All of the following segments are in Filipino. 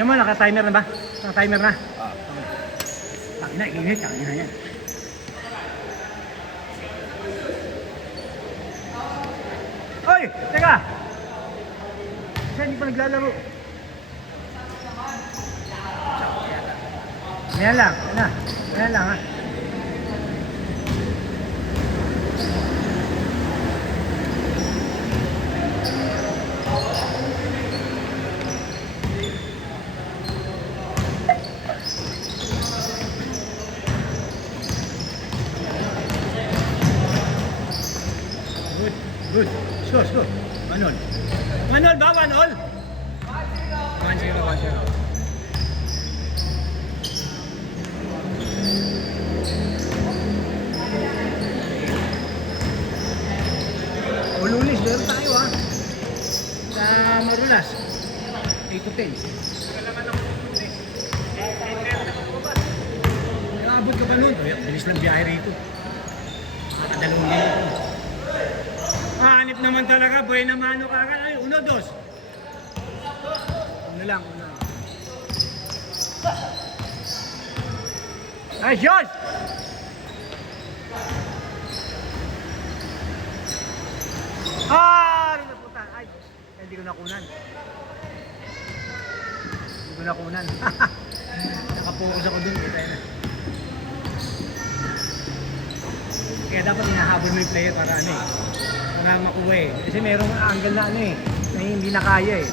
Yan mo, naka-timer na ba? Naka-timer na? Ah. Tangina, init. Tangina yan. Hoy! Teka! Siya hindi pa naglalaro. Ayan lang. Ayan na. Ayan lang ha. Good. Good. Score, score. Manol. Manol ba? Manol? 1-0, 1-0. O Lunes, meron tayo ha. Sa Marulas. 8 to 10. Nakabot ka ba nun? Bilis lang biyahe rito. Nakadalawang linggo. Hanip naman talaga, buhay na mano ka agad. Ay, 1-2. Una lang, una. Ay, Diyos! Ano na puta? Ay, hindi ko nakunan. Hindi ko nakunan. Nakapokus ako dun. Kita na. Kaya dapat hinahabol mo yung player para ano eh. Para makuha eh. Kasi merong angle na ano eh. Na hindi na kaya eh.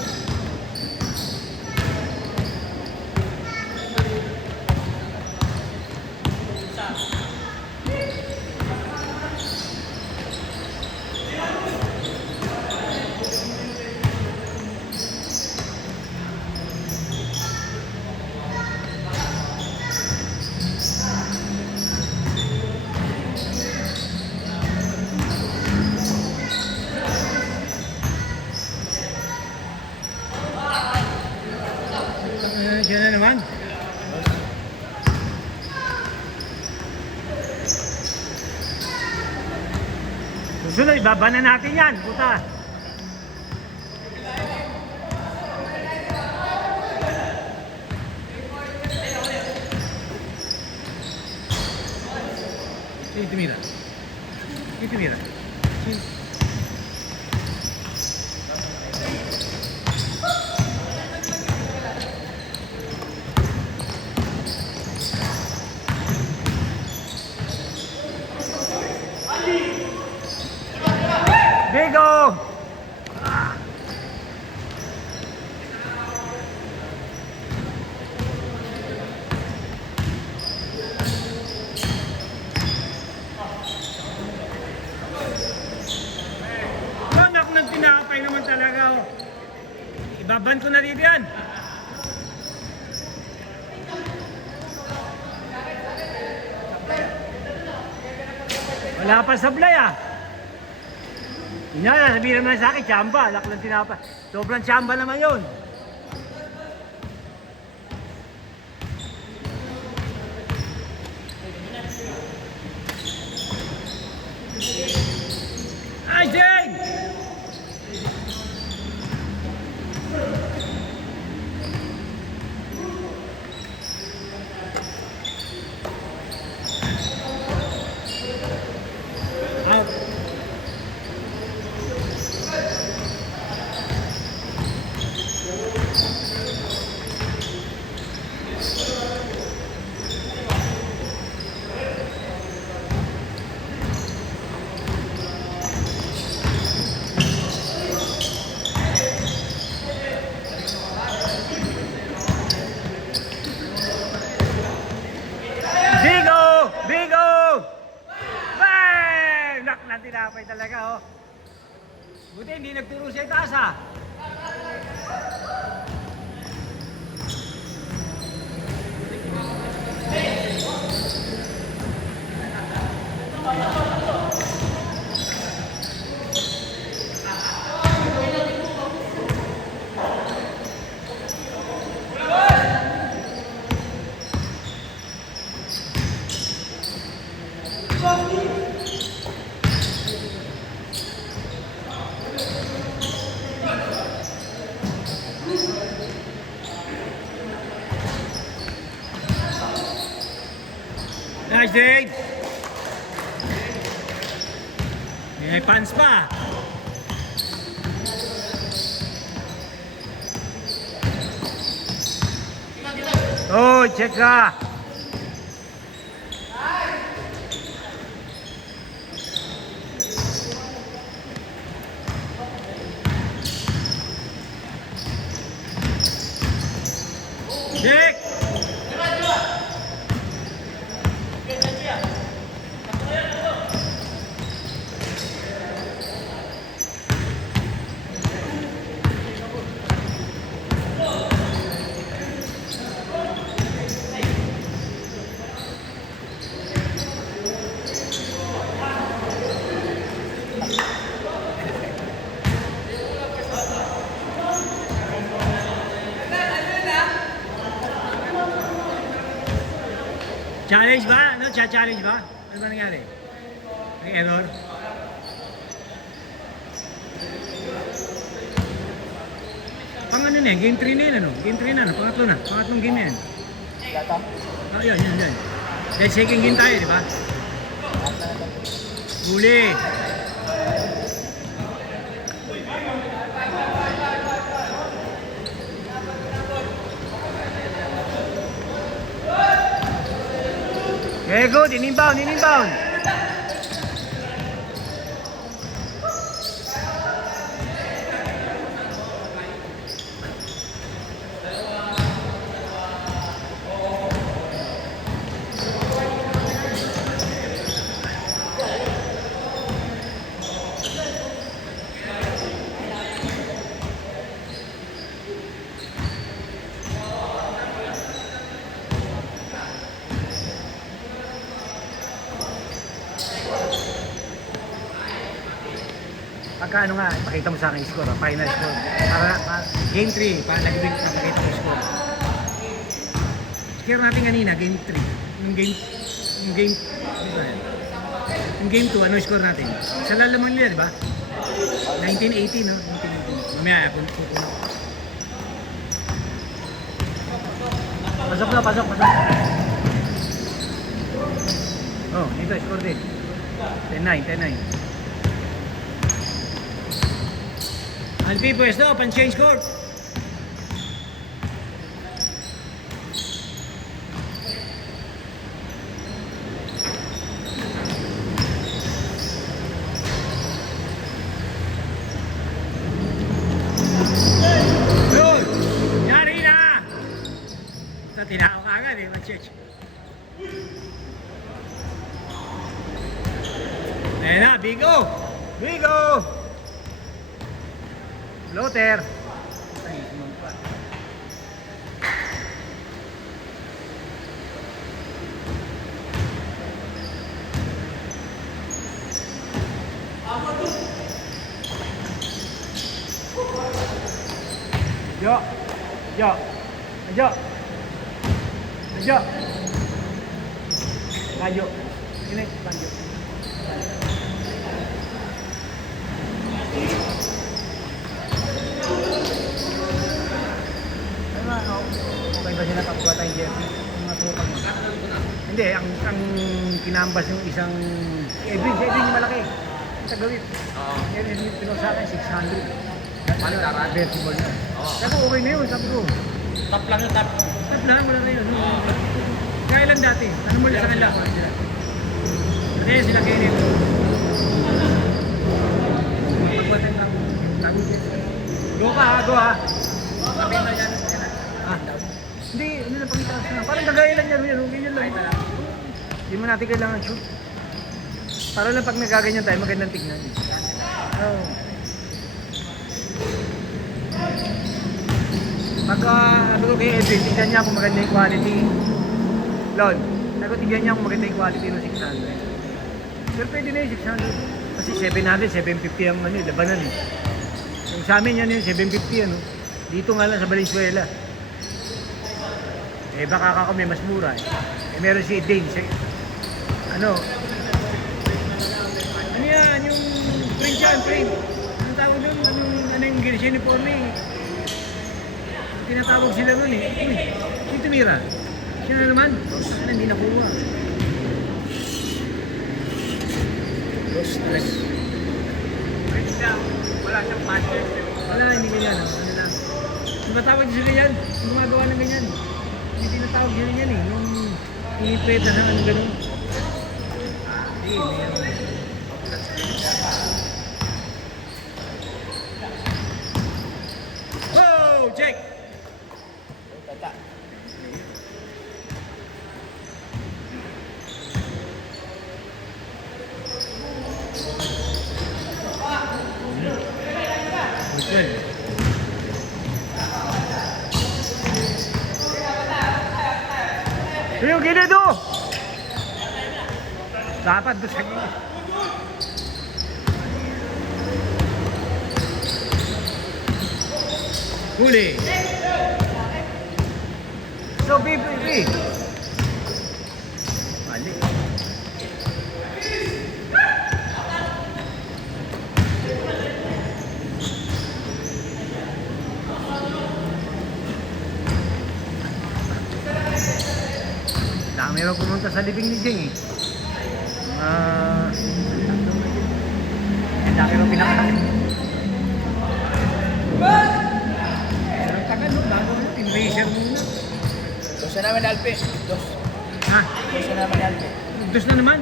Diyan na naman. Susunod, ibaba na natin yan. Puta. Ito mira. Ito mira. Bigo! Anak ng tinapay naman talaga. Oh. Ibaban ko na dito yan. Wala pa sablay ah. Yan, sabihin naman sa akin, tsamba, lak ng tinapay. Sobrang tsamba naman yun. Ay, Jane! Out. Bigo! Bigo! Bang! Lak na tinapay talaga, oh. Buti hindi nagturo siya itaas, ah. Nice, Dave. May pants pa. Oh, check ka. Check. Challenge ba? Ano? Challenge ba? Ano ba nangyari? May error? Pang ano na yan? Game 3 na yun ano? Game 3 na ano? Pangatlo na. Pangatlong game na yan. Ah, yun. Then second game tayo, di ba? Huli! Okay, good. In-inbound. Pagka ano nga, ipakita mo sa akin yung score, final score. Para game 3, para nag-win, ipakita mo yung score. Score natin kanina, game 3. Yung game 2, ano yung score natin? Sa lalaman nila, di ba? 1980, no? 1980. Mamaya, pupuno. Pasok. Oh, dito, score din. 10-9. Alpi, pwesto, pan-change court. Good! Yari na! Ito, tinao ka agad eh, pan-change. Ayan na, Bigo! Floater. Layo. Ini lanjut. Okay ba sila pagkuha tayong jersey? Mga tukang. Hindi, ang kinambas yung isang Edwin yung malaki. Ang tagawit. Edwin pinuha sa akin, 600. Paano tara? Vertible na. Sabi ko, okay na yun, sabi ko. Top lang yung top. Top lang, wala na yun. Kailan dati? Tanong mo lang sa kanila. Kaya sila kainin. Pagbuhat ang tago jersey. Go ha. Sabi mo yan. Hindi, ano na pangitaas na. Parang gagaya lang yan, ganyan lang. Hindi mo natin kailangan shoot. Para lang pag nagaganyan tayo, magandang tignan. Oh. Pagka, sabi ko kay Edwin, tignan niya kung maganda yung quality. Lord, sabi ko tignan niya kung maganda yung quality ng 600. Pero pwede na yung 600. Kasi 700, 750 ang labanan eh. Yung sa amin yan yung 750 ano. Dito nga lang sa Valenzuela. Eh baka ako may mas mura eh. Meron si Dane. Ano yan? Yung print yan, print. Anong tawag doon? Ano yung English uniform eh? Tinatawag sila nun eh. Uy, si Tumira. Siya na naman. Sana hindi nakuha. Stress. Pwede siya, wala siyang budget. Wala, hindi ganyan. Ano lang. Yung matawag sila yan, yung gumagawa ng ganyan. Hindi tinatawag sila yan eh. Yung inipreta na ano gano'n. Hindi, hindi yan. Oh, check! Tata. Good. Yung gilid o! Dapat doon sa gilid. Huli. So, B. Mali. Dami raw pumunta sa libing ni Jing eh. Dami raw pinakain. Ang tagal no, bago mo, in-racer muna. Dos na naman Alpe. Dos. Ha? Dos na naman Alpe. Dos na naman.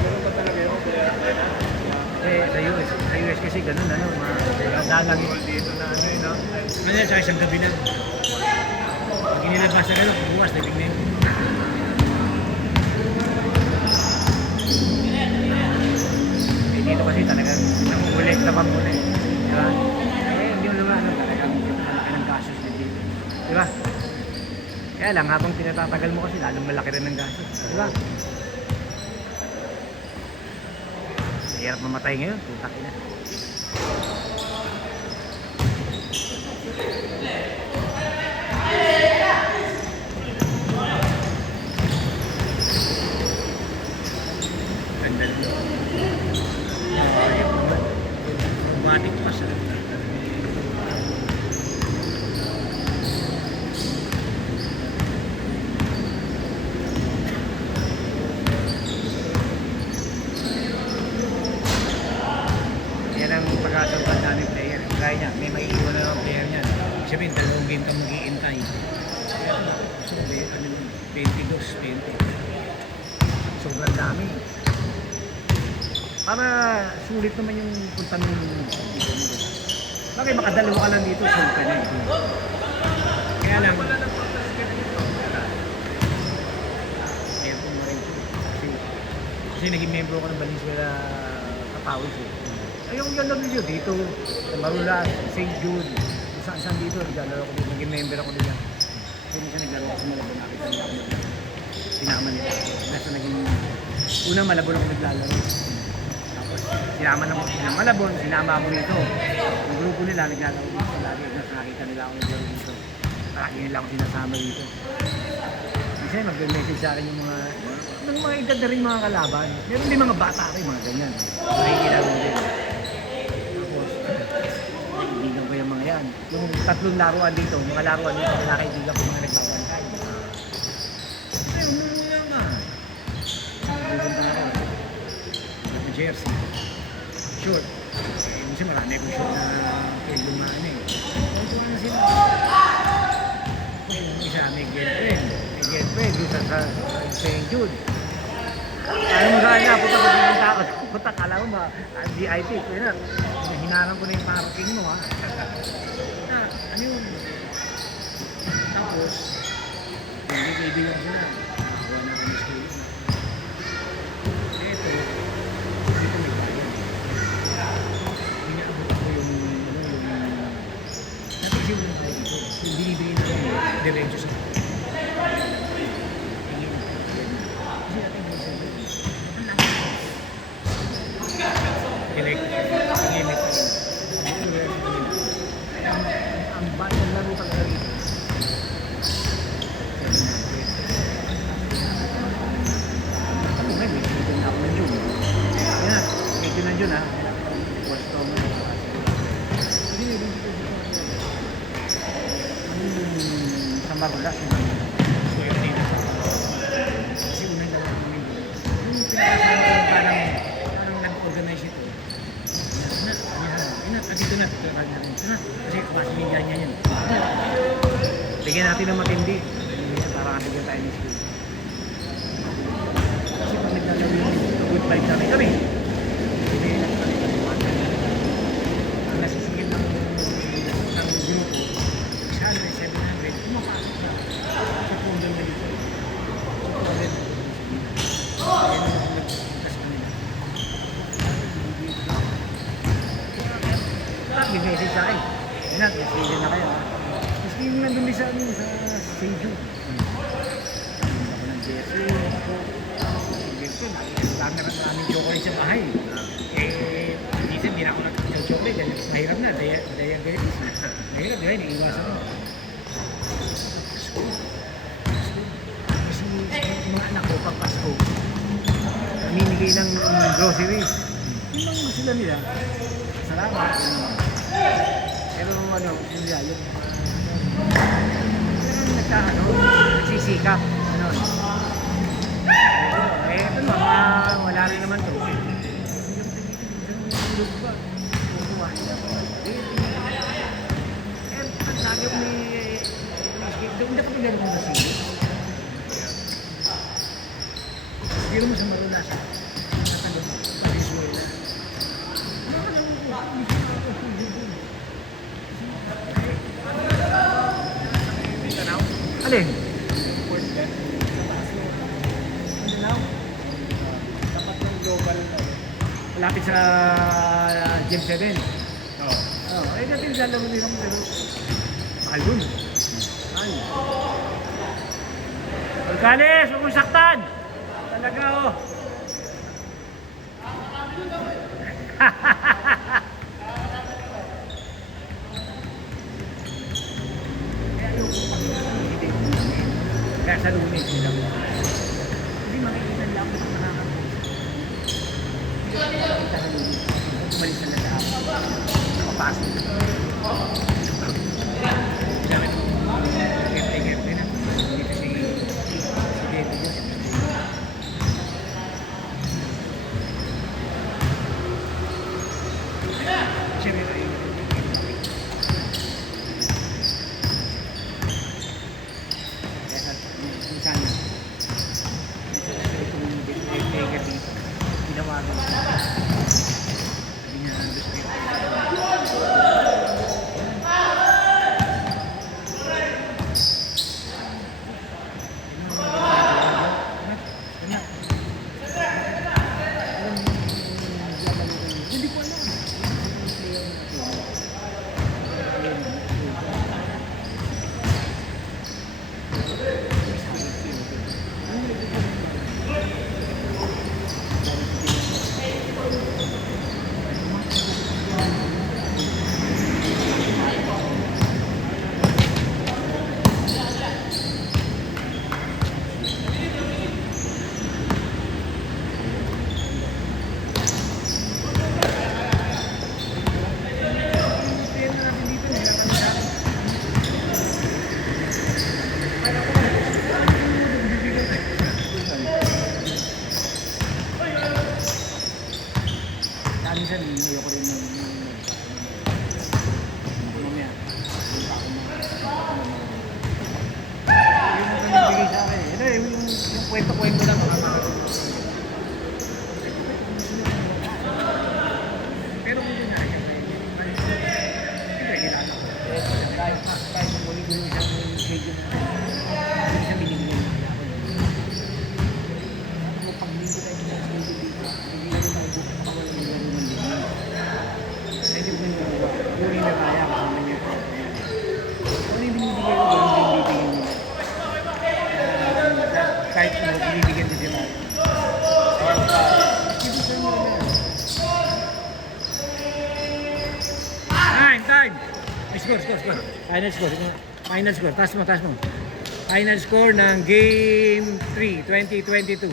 Meron ba talaga yun? Sa US kasi ganun ano, dalang dito na ano yun, no? Ano yan, sa isang gabi na. Pag inilabas na gano'n, bukas na bignin. Eh dito kasi talaga, namumuli, napamuli. Diba? Eh hindi mo naman ano, talagang malaki ng gastos na dito. Diba? Kaya lang, habang pinatatagal mo kasi, lalong malaki rin ng gastos. Diba? Hirap mamatay ngayon, putak ina. Ganda rin. Automatic pa sa pag-asa ng daming player. Kaya niya, may maiiwan na ng player niya. Sabihin, dalawang game ka mag-iintay. So, ano, 22, 20. Sobrang dami. Para sulit naman yung punta ng dito. Bakit makadalawa ka lang dito, sulit ka na ito. Kaya lang, aircon mo rin. Kasi naging membro ko ng Valenzuela Kapawis eh. Ayun yung laro nyo dito, sa Marula, St. Jude, isang dito, naglalaro ko dito, naging member ako dito. Kaya minsan naglaro ako sa Malabon, nakita nila ako naglalaro. Sinama nila. Nasa naging, unang Malabon ako naglalaro. Tapos, sinama na ako ng Malabon, sinama ako dito. Yung grupo nila, naglalaro dito lagi, nasa nakita nila ako naglalaro dito. Lagi nila ako sinasama dito. Kasi mag-message sa akin yung mga edad na rin mga kalaban. Meron din mga bata rin, mga ganyan. Nakikilala din. Kaibigan ko yung mga yan. Yung tatlong laruan dito, mga laruan dito, nakakaibigan ko mga nagbabantay. Pero muna nga. Pupunta ako. Sa jersey. Short. Kasi marami akong short na pwede lumaan eh. Kung ano sila. Yung isa may girlfriend. May girlfriend doon sa St. Jude. Ayaw mo saan niya, puta kala ko ba, VIP, kaya na, hinaran ko na yung parking mo ha. Ano yun? Tapos, hindi kaibigan sila. Nakakuha na kami sa kayo. Ito, dito may bayan. Inaabot ko yung, natisip mo na dito, yung binibigay na yung diretso sa ang bayan laro talaga rito. natin ng matindi. Para kapigyan tayo ng skill. Kasi pag naglalaro yung good vibes namin kami. Hindi ang nasisingil ng grupo, 600, 700, kumapasok na sa pundo na dito. Mag-message sa akin. Yan, message na kayo. Maski yung nandun din sa amin, sa Seju. Ako ng jersey, ako. Jersey, dami na maraming chocolate sa bahay. Minsan hindi na ako nag-chocolate. Mahirap na, diabetes na. Mahirap, di ba? Iniiwasan ko. Kasi yung mga anak ko, pag Pasko, namimigay ng groceries. Yung mga sila nila, salamat. Pero ano, sila yun. Pero nagsisikap. Ano. Ito wala rin naman to. Ang lagi ko ni... Doon na kapag gano'n sa sili. Hindi mo sa marunasa. Natanong mo. Visual na. Alin? Dapat ng global na. Malapit sa Gym 7. Oo. Dati naglalaro din ako pero mahal dun. Ay. Pagkalis, huwag mong saktan! Talaga oh. Kaya sa Lunes, hindi makikita lang ako sa nakakapos. Hindi ko makikita sa Lunes. Umalis na sa ako. Nakapasok. Gerte na. Dito si Gerte dyan. Siyempre, sana negative tinawagan ko hindi niya hindi ko alam. Minsan, ayoko rin ng mamaya. Yung nagbigay sa akin. Ito yung kwento-kwento lang. Pero kung yun nga, siyempre, kilala ko. Kahit kung muli ko yung isang schedule na isang binibigyan ng kaya ko. Kung pag-linggo tayo sa schedule dito, hindi na tayo bukas makawalan ng laro ng linggo. Hindi ko nyo nagawa. Yung hindi na kaya kasama niya. Kung yung binibigay ko, yung binibigyan nila. Kahit kung binibigyan ko sila. Time! Score. Final score. Final score. Taas mo. Final score ng Game 3, 2022.